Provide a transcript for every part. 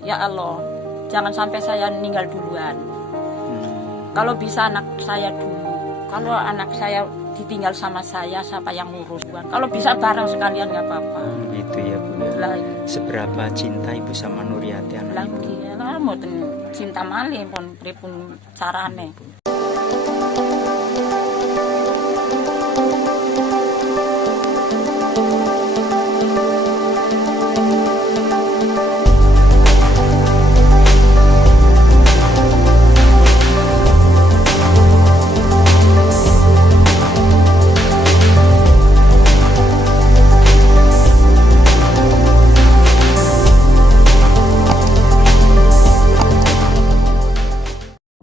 ya Allah, jangan sampai saya meninggal duluan. Kalau bisa anak saya dulu. Kalau anak saya ditinggal sama saya, siapa yang ngurus? Kalau bisa bareng sekalian nggak apa-apa. Itu ya Bu. Seberapa cinta Ibu sama Nuryati anak Lagi, lah mau cinta malih pun pripun carane.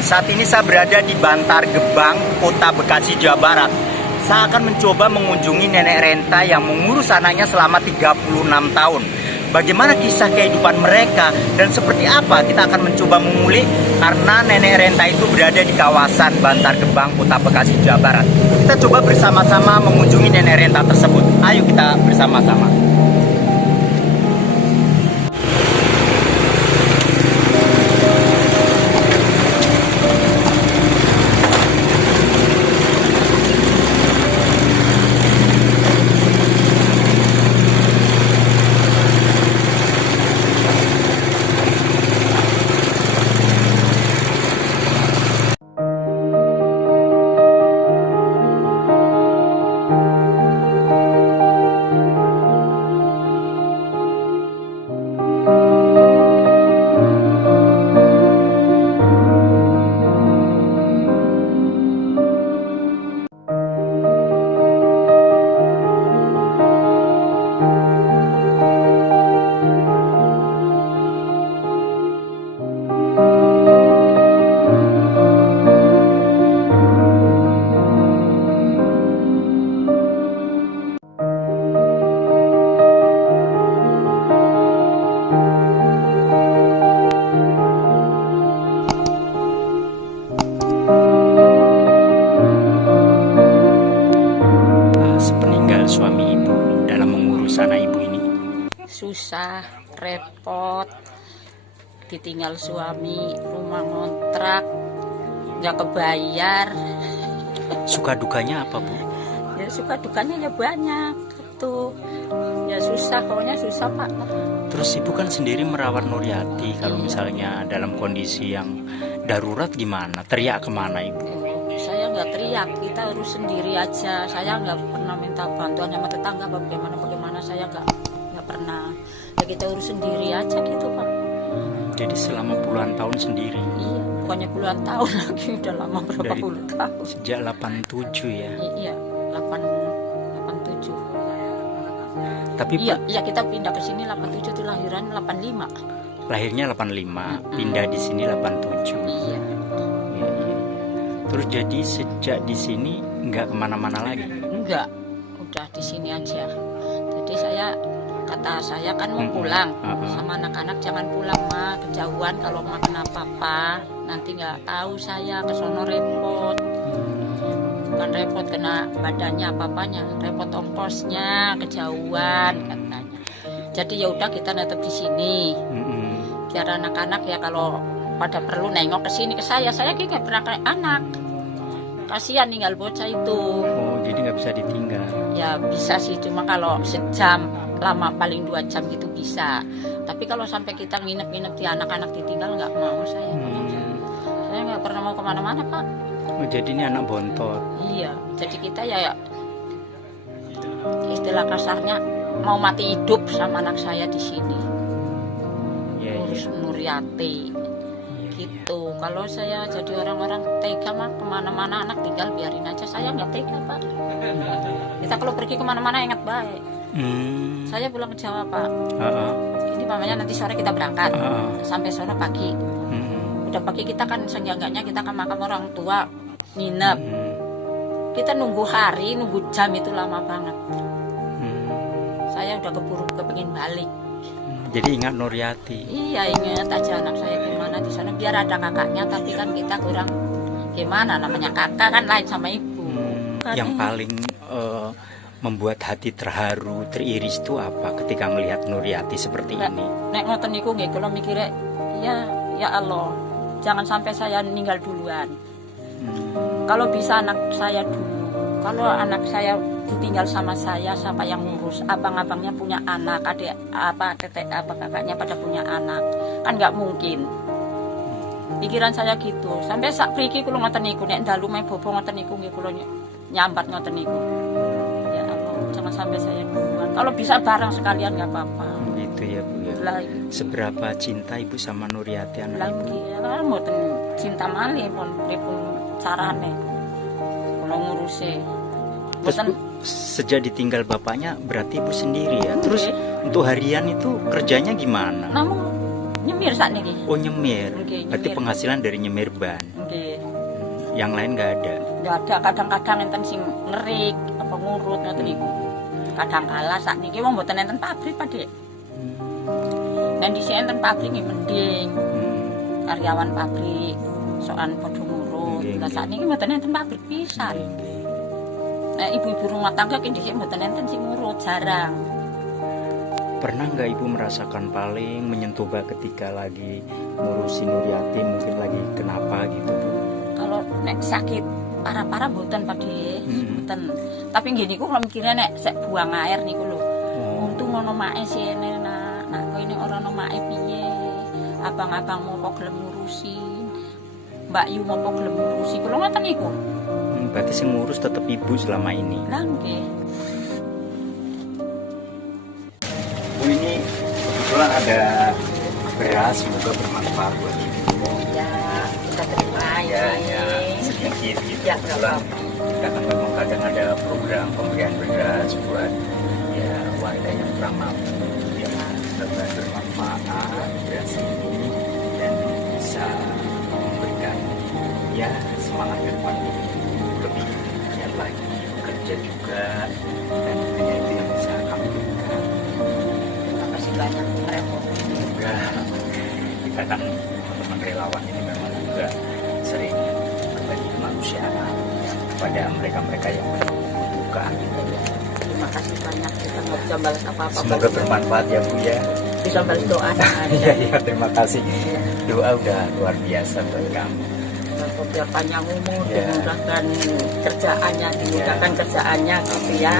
Saat ini saya berada di Bantar Gebang, Kota Bekasi, Jawa Barat. Saya akan mencoba mengunjungi nenek renta yang mengurus anaknya selama 36 tahun. Bagaimana kisah kehidupan mereka dan seperti apa kita akan mencoba mengulik karena nenek renta itu berada di kawasan Bantar Gebang, Kota Bekasi, Jawa Barat. Kita coba bersama-sama mengunjungi nenek renta tersebut. Ayo kita bersama-sama. Suami Ibu dalam mengurus anak Ibu ini? Susah, repot, ditinggal suami, rumah ngontrak, nggak kebayar. Suka dukanya apa Bu? Ya suka dukanya ya banyak tuh. Ya susah, pokoknya susah Pak. Terus Ibu kan sendiri merawat Nuryati. Kalau misalnya dalam kondisi yang darurat gimana? Teriak kemana Ibu? Saya nggak teriak, kita harus sendiri aja. Saya nggak pernah minta bantuan sama tetangga bagaimana saya nggak pernah. Ya kita harus sendiri aja gitu Pak. Jadi selama puluhan tahun sendiri? Iya, bukannya puluhan tahun lagi, udah lama berapa puluh tahun. Sejak 87 ya? Iya, 87. Tapi iya kita pindah ke sini 87 itu lahiran 85. Lahirnya 85, pindah di sini 87. Iya. Terus jadi sejak di sini nggak kemana-mana lagi? Enggak, udah di sini aja. Jadi kata saya kan mau pulang sama anak-anak, jangan pulang mah, kejauhan kalau mah kenapa-apa nanti nggak tahu saya kesono repot. Bukan repot kena badannya apa-apanya, repot ongkosnya, kejauhan katanya. Jadi ya udah kita tetap di sini. Biar anak-anak ya kalau pada perlu nengok ke sini ke saya nggak pernah kayak anak. Kasihan tinggal bocah itu. Oh, jadi nggak bisa ditinggal. Ya bisa sih, cuma kalau sejam, lama paling 2 jam gitu bisa. Tapi kalau sampai kita nginep-nginep di anak-anak ditinggal nggak mau saya. Saya nggak pernah mau kemana-mana Pak. Oh, jadi ini anak bontot. Iya, jadi kita ya istilah kasarnya mau mati hidup sama anak saya di sini. Urus Nuryati gitu. Kalau saya jadi orang-orang tega mah kemana-mana anak tinggal biarin aja. Saya nggak tega Pak. Kita kalau pergi kemana-mana ingat baik. Saya pulang ke Jawa Pak. Ini mamanya nanti sore kita berangkat. Sampai sono pagi. Udah pagi kita kan seenggaknya kita ke makam orang tua nginep. Kita nunggu hari, nunggu jam itu lama banget. Saya udah keburu kepengin balik. Jadi ingat Nuryati. Iya, ingat aja anak saya gimana di sana. Biar ada kakaknya, tapi kan kita kurang gimana, namanya kakak kan lain sama ibu. Yang paling membuat hati terharu, teriris itu apa ketika melihat Nuryati seperti ini? Nek ngoten niku nggih kula mikire ya Allah, jangan sampai saya meninggal duluan. Kalau bisa anak saya dulu. Kalau anak saya ditinggal sama saya, siapa yang ngurus? Abang-abangnya punya anak, adik kakaknya pada punya anak, kan nggak mungkin. Pikiran saya gitu. Sampai sak priki kula ngoten niku, nek dalu meh bobo ngoten niku nggih kula nyambat ngoten niku. Ya Allah, jangan sampai saya duluan. Kalau bisa bareng sekalian nggak apa-apa. Gitu ya Bu ya. Lah, Seberapa cinta Ibu sama Nuryati anak Ibu? lagi ya mboten cinta malih pun pripun carane. Kula ngurusi. Terus Bu, sejak ditinggal bapaknya berarti Ibu sendiri ya. Terus untuk harian itu kerjanya gimana? Namun nyemir saat ini. Oh nyemir. Nggih, Berarti nyemir. penghasilan dari nyemir ban. Nggih. Yang lain nggak ada. Nggak ada, kadang-kadang enten sing ngerik apa ngurut ngoten niku. Kadang kala saat niki wong mboten enten pabrik, Pak Dik. Dan di sini enten pabrik nggih mending. Karyawan pabrik soan padha ngurut. Nggih, Lah nggih. saat niki mboten enten pabrik pisan. Nah, ibu-ibu rumah tangga ki dhisik mboten enten sing ngurut, jarang. Pernah nggak Ibu merasakan paling menyentuh Mbak ketika lagi ngurusin Nuryati, mungkin lagi kenapa gitu Bu? Kalau nek sakit parah-parah mboten Pak Dik, mboten. Tapi nggih niku kalau mikirnya nek sek buang air niku lho. Untung ono mae sene nak kowe ini ora ono mae piye. Abang-abang mau gelem ngurusin. Mbak Yu mau gelem ngurusi. Kula ngoten niku. Berarti sing ngurus tetap Ibu selama ini. Lah nggih. Bu, ini kebetulan ada beras, semoga bermanfaat buat Ibu. Ya, kita terima Ya, sedikit gitu. Ya, Kebetulan kita kan memang kadang ada program pemberian beras buat ya warga yang kurang mampu. Ya, semoga bermanfaat beras ini dan bisa memberikan ya semangat ke depan lebih giat lagi bekerja juga, dan hanya itu yang bisa kami berikan. Terima kasih banyak repot. Juga kita kan teman-teman relawan ini memang juga sering berbagi kemanusiaan kepada mereka-mereka yang membutuhkan. Terima kasih banyak, kita nggak bisa balas apa-apa. Semoga bermanfaat ya Bu ya. Bisa balas doa Iya iya, terima kasih. Doa udah luar biasa buat kamu. biar panjang umur, Ya. dimudahkan kerjaannya, kerjaannya gitu ya.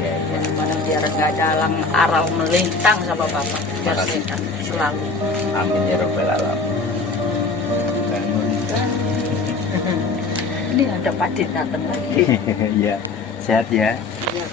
Ya, ya. Gimana biar nggak ada aral melintang sama bapak, biar Makasih. sehat selalu. Amin ya robbal alamin. Dan Ini ada Pak Dit datang lagi. Iya, sehat ya. Ya.